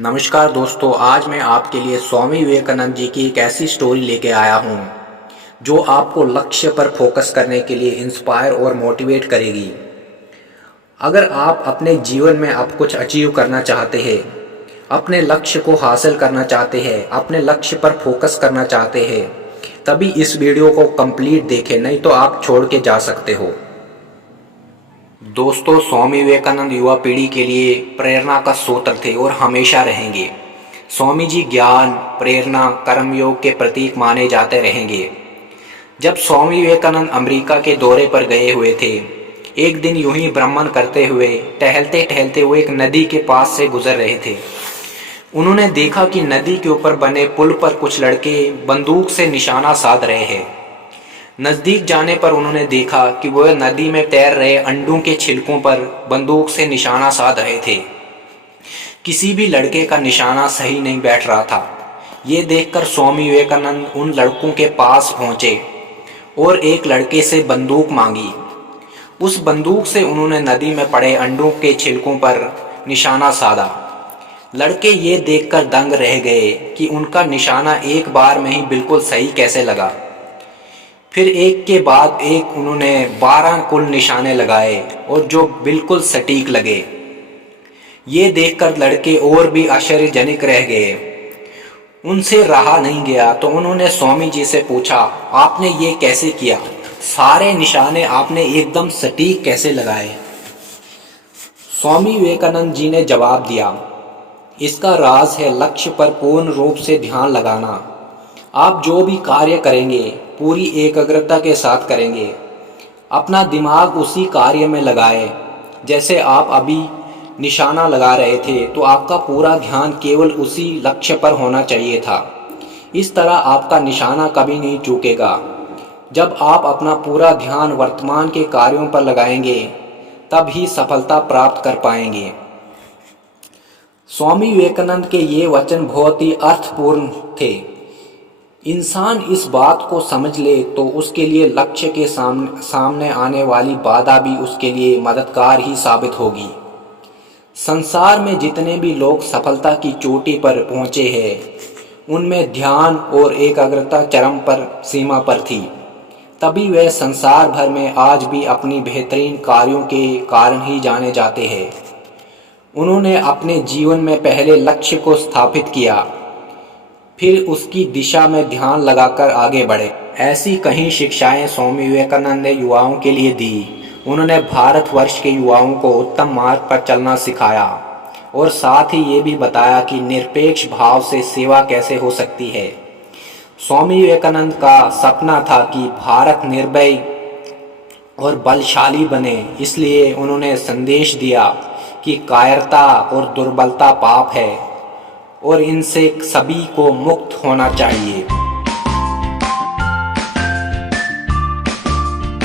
नमस्कार दोस्तों, आज मैं आपके लिए स्वामी विवेकानंद जी की एक ऐसी स्टोरी लेके आया हूँ जो आपको लक्ष्य पर फोकस करने के लिए इंस्पायर और मोटिवेट करेगी। अगर आप अपने जीवन में अब कुछ अचीव करना चाहते हैं, अपने लक्ष्य को हासिल करना चाहते हैं, अपने लक्ष्य पर फोकस करना चाहते हैं, तभी इस वीडियो को कंप्लीट देखें, नहीं तो आप छोड़ के जा सकते हो। दोस्तों, स्वामी विवेकानंद युवा पीढ़ी के लिए प्रेरणा का स्रोत थे और हमेशा रहेंगे। स्वामी जी ज्ञान, प्रेरणा, कर्मयोग के प्रतीक माने जाते रहेंगे। जब स्वामी विवेकानंद अमेरिका के दौरे पर गए हुए थे, एक दिन यूं ही भ्रमण करते हुए टहलते टहलते वो एक नदी के पास से गुजर रहे थे। उन्होंने देखा कि नदी के ऊपर बने पुल पर कुछ लड़के बंदूक से निशाना साध रहे हैं। नज़दीक जाने पर उन्होंने देखा कि वह नदी में तैर रहे अंडों के छिलकों पर बंदूक से निशाना साध रहे थे। किसी भी लड़के का निशाना सही नहीं बैठ रहा था। ये देखकर स्वामी विवेकानंद उन लड़कों के पास पहुंचे और एक लड़के से बंदूक मांगी। उस बंदूक से उन्होंने नदी में पड़े अंडों के छिलकों पर निशाना साधा। लड़के ये देखकर दंग रह गए कि उनका निशाना एक बार में ही बिल्कुल सही कैसे लगा। फिर एक के बाद एक उन्होंने 12 कुल निशाने लगाए और जो बिल्कुल सटीक लगे। ये देखकर लड़के और भी आश्चर्यजनक रह गए। उनसे रहा नहीं गया तो उन्होंने स्वामी जी से पूछा, आपने ये कैसे किया? सारे निशाने आपने एकदम सटीक कैसे लगाए? स्वामी विवेकानंद जी ने जवाब दिया, इसका राज है लक्ष्य पर पूर्ण रूप से ध्यान लगाना। आप जो भी कार्य करेंगे पूरी एकाग्रता के साथ करेंगे। अपना दिमाग उसी कार्य में लगाएं। जैसे आप अभी निशाना लगा रहे थे तो आपका पूरा ध्यान केवल उसी लक्ष्य पर होना चाहिए था। इस तरह आपका निशाना कभी नहीं चूकेगा। जब आप अपना पूरा ध्यान वर्तमान के कार्यों पर लगाएंगे तब ही सफलता प्राप्त कर पाएंगे। स्वामी विवेकानंद के ये वचन बहुत ही अर्थपूर्ण थे। इंसान इस बात को समझ ले तो उसके लिए लक्ष्य के सामने आने वाली बाधा भी उसके लिए मददगार ही साबित होगी। संसार में जितने भी लोग सफलता की चोटी पर पहुंचे हैं, उनमें ध्यान और एकाग्रता चरम पर सीमा पर थी। तभी वे संसार भर में आज भी अपनी बेहतरीन कार्यों के कारण ही जाने जाते हैं। उन्होंने अपने जीवन में पहले लक्ष्य को स्थापित किया, फिर उसकी दिशा में ध्यान लगाकर आगे बढ़े। ऐसी कई शिक्षाएं स्वामी विवेकानंद ने युवाओं के लिए दी। उन्होंने भारतवर्ष के युवाओं को उत्तम मार्ग पर चलना सिखाया और साथ ही ये भी बताया कि निरपेक्ष भाव से सेवा कैसे हो सकती है। स्वामी विवेकानंद का सपना था कि भारत निर्भय और बलशाली बने, इसलिए उन्होंने संदेश दिया कि कायरता और दुर्बलता पाप है और इनसे सभी को मुक्त होना चाहिए।